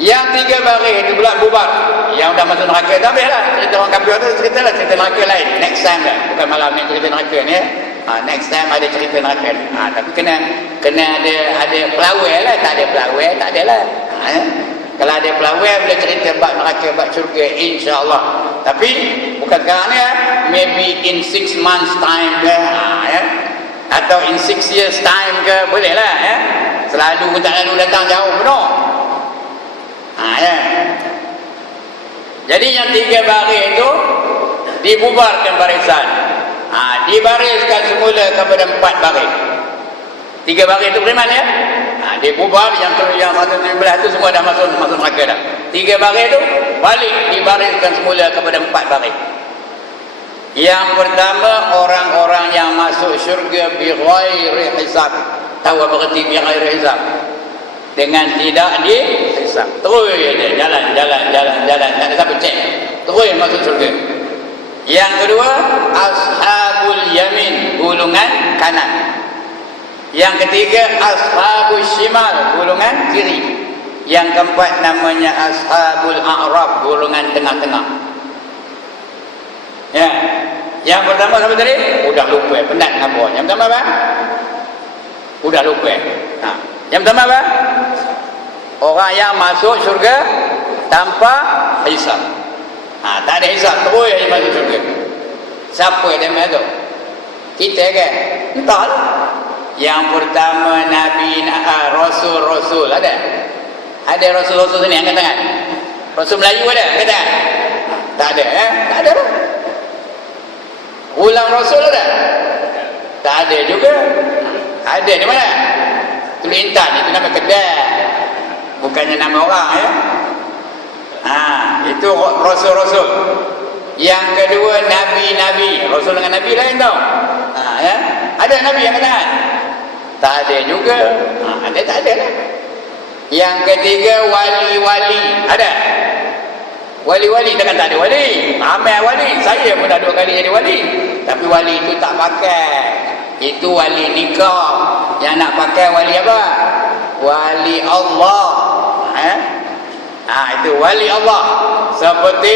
Yang 3 baris itu pula bubar. Yang dah masuk neraka dah habislah. Cerita orang kafir tu cerita neraka lain. Next time lah. Bukan malam ni cerita neraka ni ya. Next time ada cerita neraka. Tapi kena ada pelawai lah. Tak ada pelawai, tak ada lah. Kalau ada pelawai boleh cerita bab neraka, bab syurga, insya-Allah. Tapi bukan sekarang ni ya. Maybe in 6 months time ke, ya. Atau in 6 years time ke, boleh lah ya. Selalu pun tak lalu datang jauh penuh. Ya. Jadi yang 3 baris itu dibubarkan barisan. Dibariskan semula kepada 4 baris. 3 baris itu beriman ya. Dibubar yang 117 itu semua dah masuk neraka dah. 3 baris itu balik dibariskan semula kepada 4 baris. Yang pertama, orang-orang yang masuk syurga bi ghairi hisab. Tahu apa arti bi ghairi hisab? Dengan tidak dihisab. Terus dia jalan. Tak ada siapa cek. Terus masuk syurga. Yang kedua, ashabul yamin, golongan kanan. Yang ketiga, ashabul shimal, golongan kiri. Yang keempat namanya ashabul a'rab, golongan tengah-tengah. Ya. Yang pertama apa tadi? Udah lupa, penat apa? Yang pertama apa? Udah lupa. Yang pertama apa? Orang yang masuk syurga tanpa hisab. Tak ada hisab, terus yang masuk syurga. Siapa yang masuk? Kita kan? Entahlah. Yang pertama Nabi, Rasul ada? Ada Rasul sini angkat tangan. Rasul Melayu ada? Angkat tangan. Tak ada Tak ada lah. Ulang Rasul ada? Tak ada juga. Ada di mana? Tulis Intan, itu nama kedai, bukannya nama orang ya. Itu Rasul. Yang kedua Nabi. Rasul dengan Nabi lain tau. Ya. Ada Nabi yang katakan? Tak ada juga. Ada tak ada lah. Yang ketiga wali. Ada? Wali takkan tak ada wali. Ramai wali. Saya pun dah 2 kali jadi wali. Tapi wali itu tak pakai. Itu wali nikah. Yang nak pakai wali apa? Wali Allah. Itu wali Allah. Seperti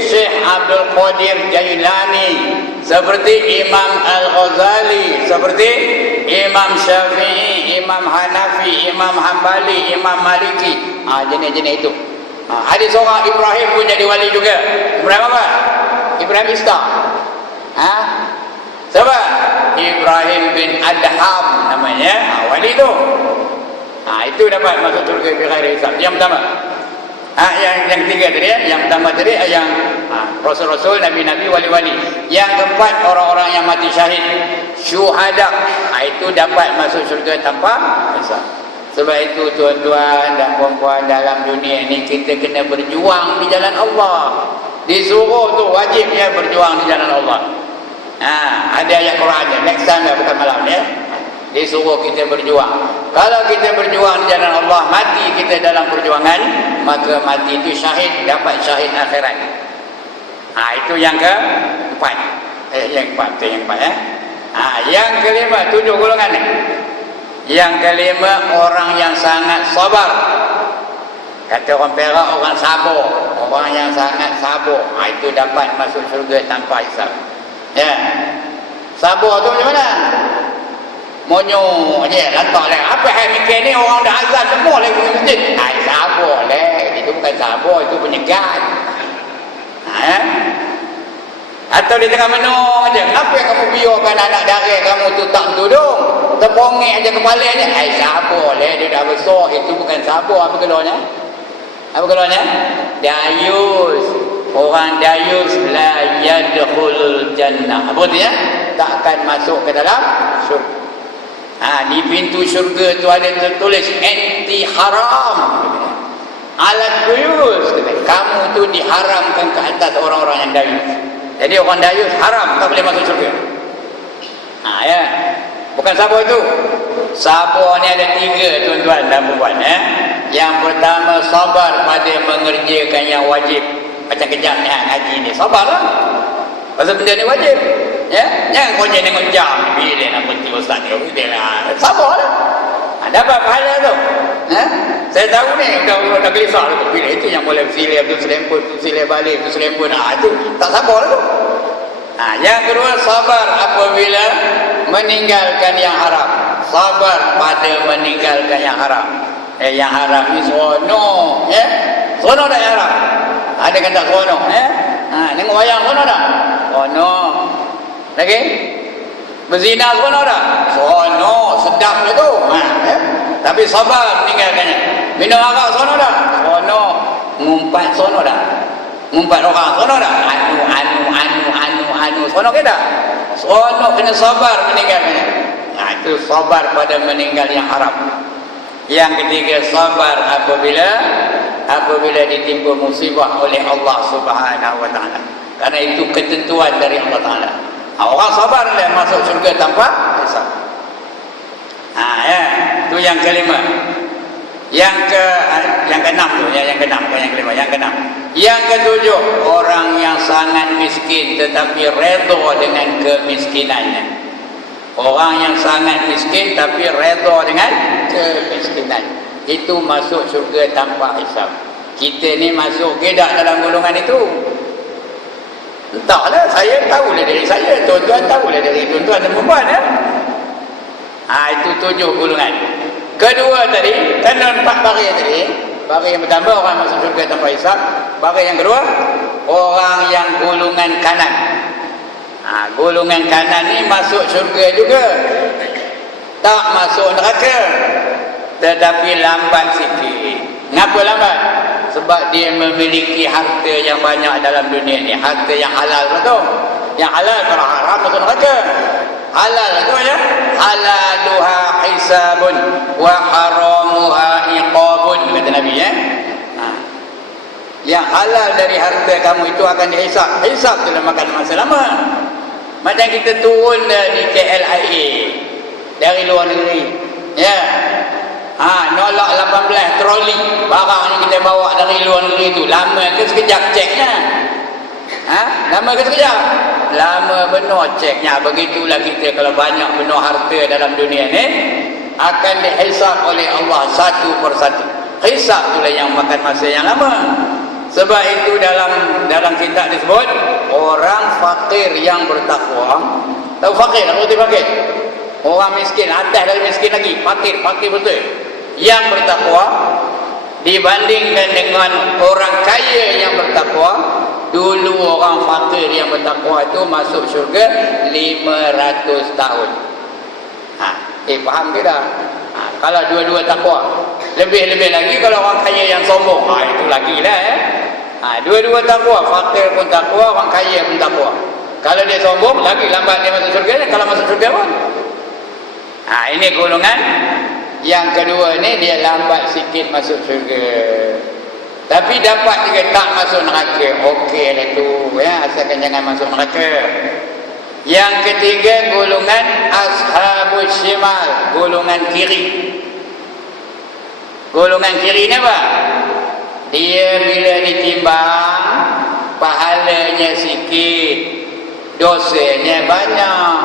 Syekh Abdul Qadir Jailani, seperti Imam Al-Ghazali, seperti Imam Syafi'i, Imam Hanafi, Imam Hanbali, Imam Maliki. Jenis-jenis itu. Ada seorang Ibrahim pun jadi wali juga. Ibrahim apa? Ibrahim Ishaq. Siapa? Ibrahim bin Adham namanya. Wali itu. Itu dapat masuk surga bi ghairi hisab. Yang pertama. Yang ketiga tadi ya. Yang pertama tadi yang Rasul-Rasul, Nabi-Nabi, wali-wali. Yang keempat, orang-orang yang mati syahid, syuhada. Itu dapat masuk surga tanpa hisab. Sebab itu tuan-tuan dan puan-puan, dalam dunia ini kita kena berjuang di jalan Allah. Disuruh tu wajib ya berjuang di jalan Allah. Ada ayat Qurannya. Next time ya, bukan malam ya. Disuruh kita berjuang. Kalau kita berjuang di jalan Allah, mati kita dalam perjuangan, maka mati itu syahid, dapat syahid akhirat. Itu yang keempat. Yang keempat ya. Yang kelima, 7 golongan ni. Yang kelima, orang yang sangat sabar. Kata orang Perak, orang sabar. Orang yang sangat sabar. Itu dapat masuk syurga tanpa hisab. Ya. Sabar tu macam mana? Monyo je, lantak lah. Apa yang mikir ni, orang dah azan semua lagi ke masjid. Sabar lah. Itu bukan sabar, itu penyegat. Atau di tengah menung aja. Kenapa yang kamu biarkan anak dara kamu tu tak tudung? Terpongek aja kepalanya. Sabar lah, dia dah besar. Itu bukan sabar. Apa keluarnya? Dayus. Orang dayus la yadkhulul jannah. Apa artinya? Takkan masuk ke dalam syurga. Di pintu syurga tu ada tertulis anti haram. Alat dayus. Kamu tu diharamkan ke atas orang-orang yang dayus. Jadi orang dayus haram, tak boleh masuk syurga. Ya. Bukan sabar tu. Sabar ni ada 3 tuan-tuan dan puan ya. Yang pertama, sabar pada mengerjakan yang wajib. Macam kejap ni ngaji ni, sabarlah. Pasal benda ni wajib. Ya, jangan kau je tengok jam bila nak berhenti ustaz ni. Sabarlah. Dapat pahala tu. Saya tahu ni dah gelisah tu. Bila itu yang boleh bersilap tu selempun, tu silap balik, tu selempun. Itu tak sabar tu. Yang kedua, sabar apabila meninggalkan yang haram. Sabar pada meninggalkan yang haram. Yang haram ni seronok, ya. Seronok tak yang haram? Ada kan tak seronok, ya? Tengok wayang seronok tak? Seronok. Lagi? Berzina seronok tak? Seronok, sedap je tu. Ya? Tapi sabar meninggalkannya. Minum arak seronok tak? Seronok. Ngumpat seronok tak? Ngumpat orang seronok tak? Anu seronok ke tak? Seronok, kena sabar meninggalkannya. Itu sabar pada meninggal yang haram. Yang ketiga, sabar apabila ditimpa musibah oleh Allah Subhanahu wa taala. Karena itu ketentuan dari Allah Taala. Orang sabar dia masuk syurga tanpa hisab. Ya, itu yang kelima. Yang keenam tu, yang keenam, bukan yang kelima, yang keenam. Yang ketujuh, orang yang sangat miskin tetapi redha dengan kemiskinannya. Orang yang sangat miskin tapi redha dengan kemiskinan, itu masuk syurga tanpa hisab. Kita ni masuk ke tak dalam golongan itu? Entahlah, saya tahulah dari saya, tuan-tuan tahulah dari tuan-tuan dan perempuan, ya. Itu 7 golongan. Kedua tadi, tanda 4 baris tadi. Baris yang pertama, orang masuk syurga tanpa hisab. Baris yang kedua, orang yang golongan kanan. Golongan kanan ni masuk syurga juga, tak masuk neraka, tetapi lambat sikit. Ngapa lambat? Sebab dia memiliki harta yang banyak dalam dunia ni. Harta yang halal betul. Yang halal, kalau haram masuk neraka. Halal betul, ya. Halaluha hisabun wa haramuha iqabun, kata Nabi, ya. Yang halal dari harta kamu itu akan dihisab. Hisab tu dah makan masa lama. Macam kita turun di KLIA dari luar negeri, ya. Nolak 18 troli barang yang kita bawa dari luar negeri itu. Lama ke sekejap ceknya? Lama ke sekejap? Lama benar ceknya. Begitulah kita kalau banyak benar harta dalam dunia ni, akan dihisab oleh Allah satu persatu. Hisab itulah yang makan masa yang lama. Sebab itu dalam kitab disebut orang fakir yang bertakwa. Tahu fakir? Apa itu fakir? Orang miskin, atas dari miskin lagi. Fakir betul. Yang bertakwa dibandingkan dengan orang kaya yang bertakwa. Dulu orang fakir yang bertakwa itu masuk syurga 500 tahun. Faham ke tak? Kalau dua-dua takwa. Lebih-lebih lagi kalau orang kaya yang sombong. Itu lagi lah, ya. Dua-dua takwa. Fakir pun takwa, orang kaya pun takwa. Kalau dia sombong, lagi lambat dia masuk syurga. Kalau masuk syurga pun, ini golongan yang kedua ni, dia lambat sikit masuk syurga, tapi dapat juga tak masuk neraka. Okey lah tu, ya, asalkan jangan masuk neraka. Yang ketiga, golongan ashabus shimal, golongan kiri. Golongan kiri ni apa? Dia bila ditimbang, pahalanya sikit, dosanya banyak.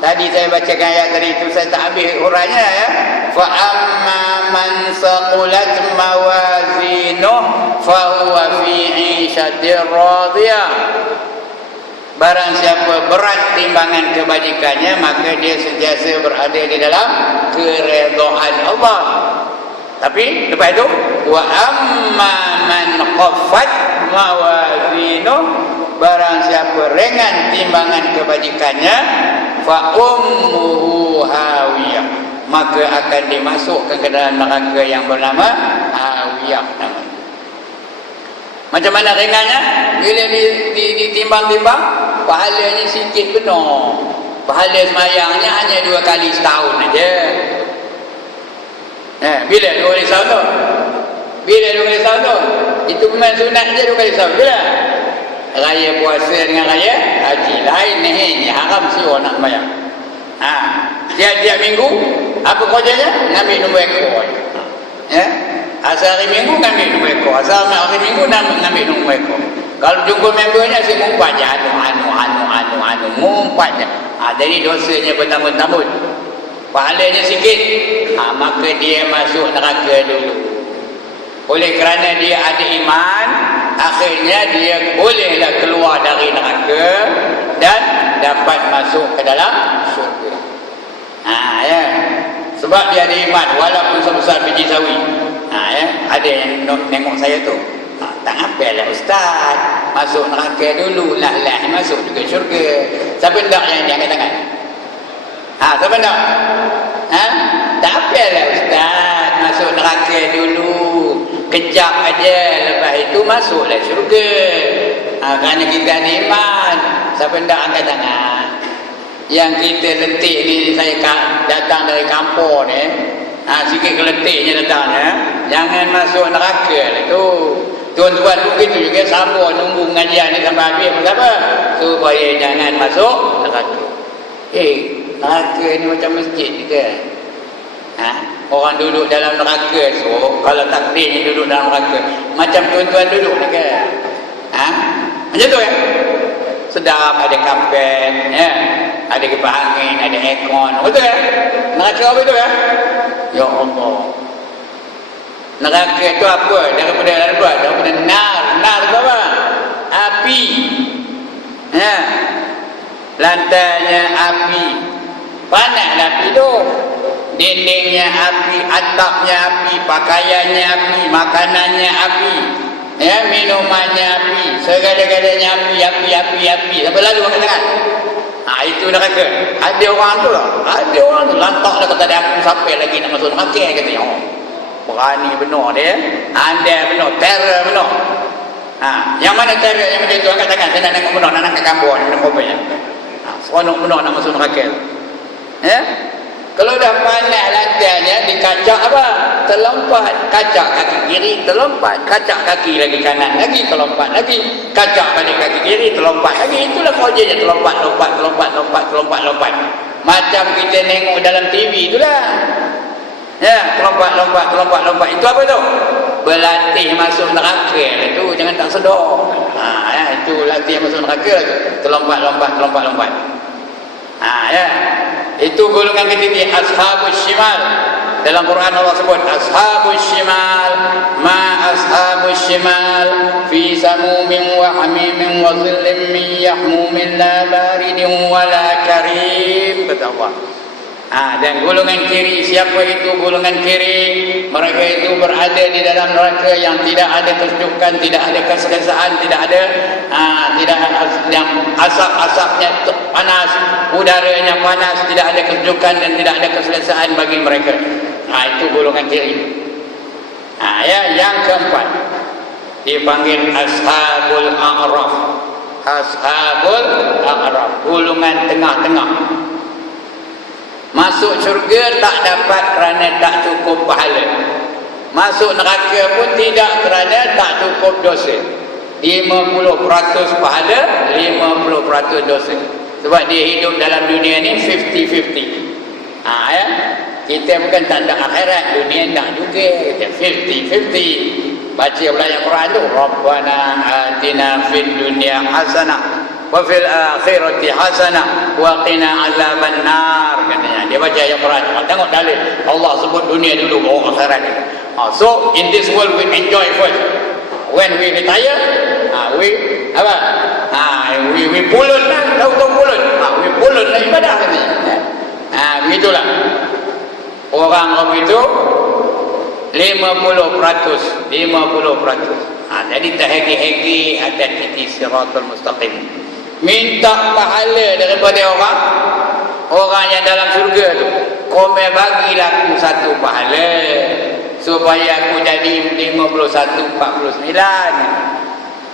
Tadi saya bacakan ayat tadi itu, saya tak habis urainya, ya. Fa amma man saqulat mawazinuh fa huwa fi 'ishatir radiyah. Barang siapa berat timbangan kebajikannya, maka dia sentiasa berada di dalam keredaan Allah. Tapi lepas itu, wa amma man khaffat mawazinuh, barang siapa ringan timbangan kebajikannya, fa ummuhu hawiyah, maka akan dimasukkan ke dalam neraka yang bernama hawiyah. Macam mana ringannya? Bila ditimbang-timbang, pahalanya sikit benar. Pahala semayangnya hanya 2 kali setahun aja. Bila 2 kali setahun tu? Bila 2 kali setahun tu? Itu memang sunat je 2 kali setahun. Bila? Raya puasa dengan raya haji. Lain ni haram siwa nak semayang. Tiap-tiap minggu, apa kerjanya? Ngambil nombor ekor. Ya? Asal hari minggu ngambil nombor ekor. Asal hari minggu ngambil nombor ekor. Kalau jumpa membernya, si ngumpat je. Ngumpat je. Jadi dosanya bertambun-tambun. Pahalanya sikit. Maka dia masuk neraka dulu. Oleh kerana dia ada iman, akhirnya dia bolehlah keluar dari neraka dan dapat masuk ke dalam syurga. Ya. Sebab dia ada iman walaupun sebesar biji sawi. Ya. Ada yang tengok saya tu. Tak apalah ustaz, masuk neraka dulu, lah masuk juga syurga. Siapa nak yang angkat tangan? Siapa nak? Tak apalah ustaz, masuk neraka dulu, kejap aja, lepas itu masuklah syurga. Kerana kita ada iman. Siapa nak angkat tangan? Yang kita letih ni, saya datang dari kampung ni, sikit keletihnya datang, jangan masuk neraka lah tu. Tuan-tuan begitu juga, sabar nunggu pengajian ni sampai habis. Kenapa? Supaya jangan masuk neraka. Neraka ni macam masjid ke? Orang duduk dalam neraka, so kalau takdirnya duduk dalam neraka, macam tuan-tuan duduk ni ke? Macam tu ya? Sedap, ada kapet, ada kipas angin, ada aircon. Betul ya? Neraka apa itu ya? Ya Allah. Neraka itu apa? Daripada nar. Nar itu apa? Api. Lantainya api. Panas api itu. Dindingnya api, atapnya api, pakaiannya api, makanannya api, minumannya api, segala-galanya api. Sampai lalu makan tangan. Itu neraka. Ada orang tu lah. Ada orang tu lantak dah kata dia, aku sampai lagi nak masuk neraka katanya. Berani benar dia. Andai benar, terror benar. Yang mana terror yang macam tu, angkat tangan. Saya nak tengok benar, nak angkat gambar ni, nak kopanya. Seronok benar nak masuk neraka. Kalau dah panas lantainya, dikacak apa? Terlompat, kacak kaki kiri, terlompat, kacak kaki lagi kanan lagi, terlompat lagi, kacak balik kaki kiri, terlompat lagi. Itulah kerjanya, terlompat. Macam kita tengok dalam TV itulah. Terlompat. Itu apa tu? Berlatih masuk neraka tu, jangan tak sedar. Itu latih masuk neraka tu. Terlompat. Itu golongan ketiga, ashabus shimal. Dalam Quran Allah sebut ashabus shimal, ma ashabus shimal fi samumin wa hamimin wa dhillim min yahmumin la baridin wa la karim, kata Allah. Dan golongan kiri, siapa itu golongan kiri? Mereka itu berada di dalam neraka yang tidak ada kesejukan, tidak ada keselesaan, tidak ada yang asap-asapnya panas, udaranya panas, tidak ada kesejukan dan tidak ada keselesaan bagi mereka. Itu golongan kiri. Yang keempat dipanggil ashabul a'raf. Ashabul a'raf, golongan tengah-tengah. Masuk syurga tak dapat kerana tak cukup pahala. Masuk neraka pun tidak kerana tak cukup dosa. 50% pahala, 50% dosa. Sebab dia hidup dalam dunia ni 50-50. Kita bukan tak ada akhirat, dunia tak juga. Kita 50-50. Baca belajar Quran tu, Rabbana atina fid dunya hasanah wa fil akhirati hasanah wa qina azaban nar, katanya. Dia baca ayat Quran. Tengok dalil. Allah sebut dunia dulu, baru akhirat. So in this world we enjoy first. When we retire, we pulut lah, tahu pulut. We pulut lah ibadah, katanya. Begitulah. Orang itu 50%. Jadi tak hegi-hegi atas titik siratul mustaqim. Minta pahala daripada orang yang dalam syurga tu. Kau bagilah aku satu pahala supaya aku jadi 51-49.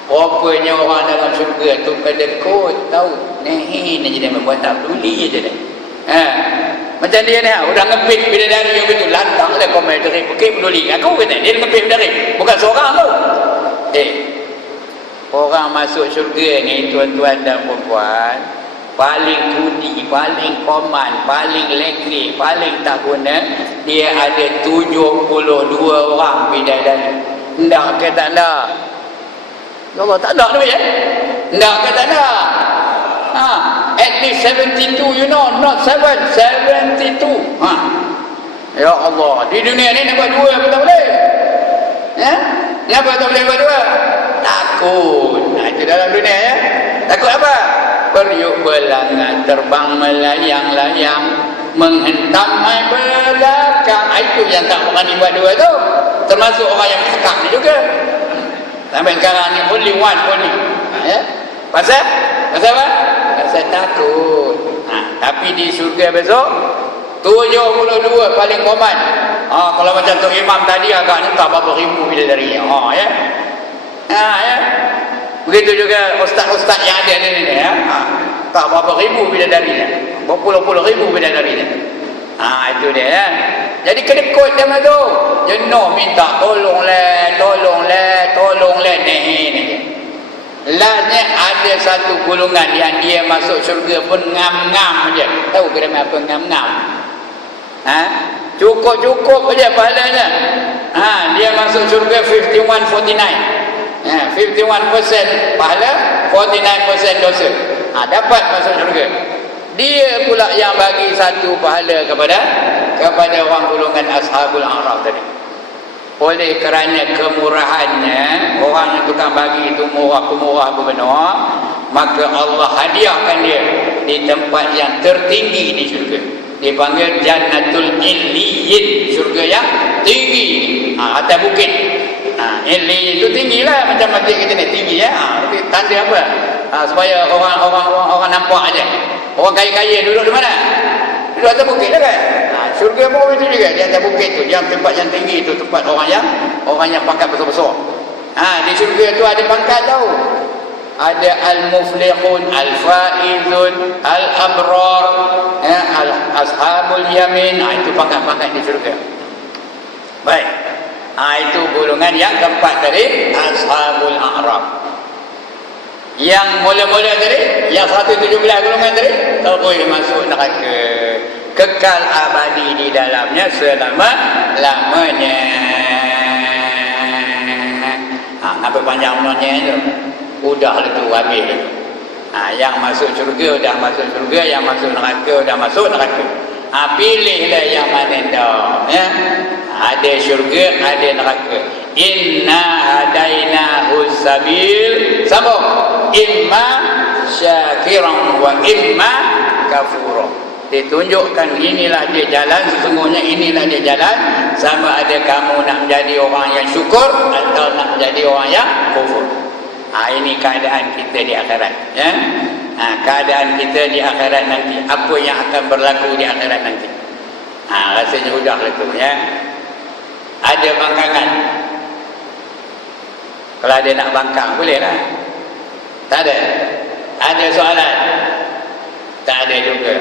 Rupanya orang dalam syurga tu kedekut, tahu. Ni jadi membuat tak peduli je dia. Macam dia ni, udah ngepit bidadari yang begitu, lantak lah komen dari pergi peduli. Aku kata dia ngepit bidadari, bukan seorang tu. Orang masuk syurga ni, tuan-tuan dan puan-puan, paling kudi, paling koman, paling lekri, paling tak guna, dia ada 72 orang bidadari. Ndak ke tak nak? Ya Allah, tak nak tu ya? Ndak ke tak nak? At least 72, you know, not 7, 72. Ya Allah, di dunia ni nak buat dua pun tak boleh. Kenapa tak boleh buat dua? Takut. Itu dalam dunia ya. Takut apa? Periuk belangan, terbang melayang-layang, menghentam mai belakang. Itu yang tak berani buat dua tu. Termasuk orang yang cakap ni juga. Sampai sekarang ni only one only. Ya? Pasal apa? Pasal takut. Tapi di syurga besok 72 paling koman. Kalau macam Tok Imam tadi agaknya tak berapa ribu bidadari. Ya. Ya. Begitu juga ustaz-ustaz yang ada ni ya. Tak berapa ribu bidadarinya. Berpuluh-puluh ribu bidadarinya. Itu dia ya. Jadi kedekut dia tu. Jenuh minta tolonglah ni. Lastnya ada satu golongan yang dia masuk syurga pun ngam-ngam je. Tahu ke nama apa ngam-ngam? Cukup-cukup aja pahalanya. Dia masuk syurga 51-49. 51% pahala, 49% dosa. Dapat masuk syurga. Dia pula yang bagi satu pahala kepada orang golongan ashabul a'raf tadi. Oleh kerana kemurahannya, orang yang tukang bagi itu murah-murah benar, maka Allah hadiahkan dia di tempat yang tertinggi di syurga. Dipanggil Jannatul Illiyin, syurga yang tinggi, atas bukit. Illiyin itu tinggilah, macam masjid kita ni tinggi ya. Tanda apa? Supaya orang nampak aja. Orang kaya-kaya duduk di mana? Duduk atas bukit lah kan? Syurga pun itu juga di atas bukit tu, yang tempat yang tinggi tu, tempat orang yang pangkat besar-besar. Di syurga tu ada pangkat tau. Ada al-muflihun, al-faizun, al-abrar, ashabul yamin. Itu pangkat-pangkat di syurga. Baik. Itu golongan yang keempat tadi, ashabul a'raf. Yang mula-mula tadi, yang 117 golongan tadi, terus masuk neraka. Kekal abadi di dalamnya selama-lamanya. Apa panjang menanya tu? Udah lah tu, habis lah tu. Yang masuk syurga udah masuk syurga, yang masuk neraka udah masuk neraka. Pilihlah yang mana dah. Ya? Ada syurga, ada neraka. Inna hadainahu sabil. Sambung. Imma syakiran wa imma kafura. Ditunjukkan inilah dia jalan, sesungguhnya inilah dia jalan. Sama ada kamu nak menjadi orang yang syukur atau nak menjadi orang yang kufur. Ini keadaan kita di akhirat ya. Keadaan kita di akhirat nanti, apa yang akan berlaku di akhirat nanti. Rasanya udah lah tu ya. Ada bangkangan. Kalau ada nak bangkang boleh lah. Tak ada. Ada soalan? Tak ada juga.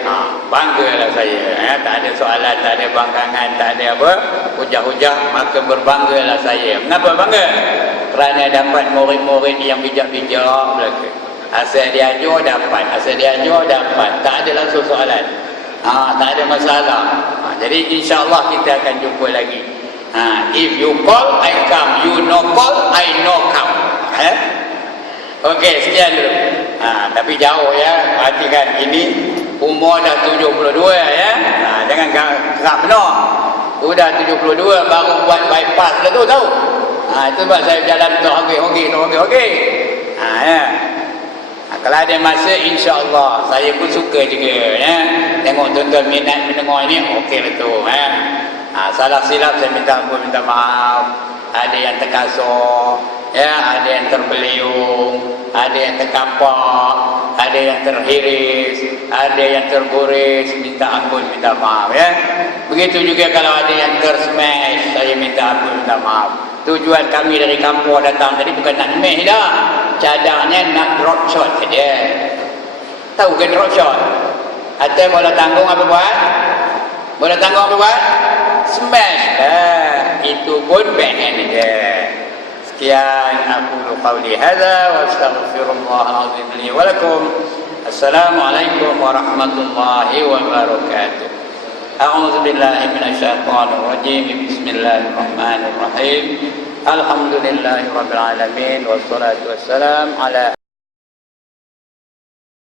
Banggalah saya ya. Tak ada soalan, tak ada bangkangan, tak ada apa hujah-hujah, maka berbanggalah saya. Mengapa bangga? Kerana dapat murid-murid yang bijak-bijak belaka. Asal dia ajar dapat, asal dia ajar dapat. Tak ada langsung soalan. Tak ada masalah. Jadi insya-Allah kita akan jumpa lagi. If you call, I come. You no call, I no come. Okey, sekian dulu. Tapi jauh ya. Perhatikan, ini umur dah 72 ya. Jangan gerak benar. Sudah 72 baru buat bypass dah tu tahu. Itu sebab saya jalan tu okey. Ya. Kalau ada masa insya-Allah saya pun suka juga ya. Tengok tuan-tuan minat mendengar ini okey lah tu ya. Salah silap saya minta ampun, minta maaf. Ada yang terkasar ya, ada yang terbeliung, ada yang terkapak, ada yang terhiris, ada yang terguris. Minta ampun, minta maaf ya. Begitu juga kalau ada yang tersmash, saya minta ampun, minta maaf. Tujuan kami dari kampung datang tadi bukan nak smash dah, cadangnya nak drop shot saja. Tahu ke drop shot? Atau bola tanggung apa buat? Bola tanggung apa buat? Smash. Itu pun band aja. Sekian aku qauli hadza wa astaghfirullah azim li wa lakum. Assalamualaikum warahmatullahi wabarakatuh. A'udzu billahi minasyaitonir rajim. Bismillahirrahmanirrahim. Alhamdulillahirabbil alamin wassalatu wassalam ala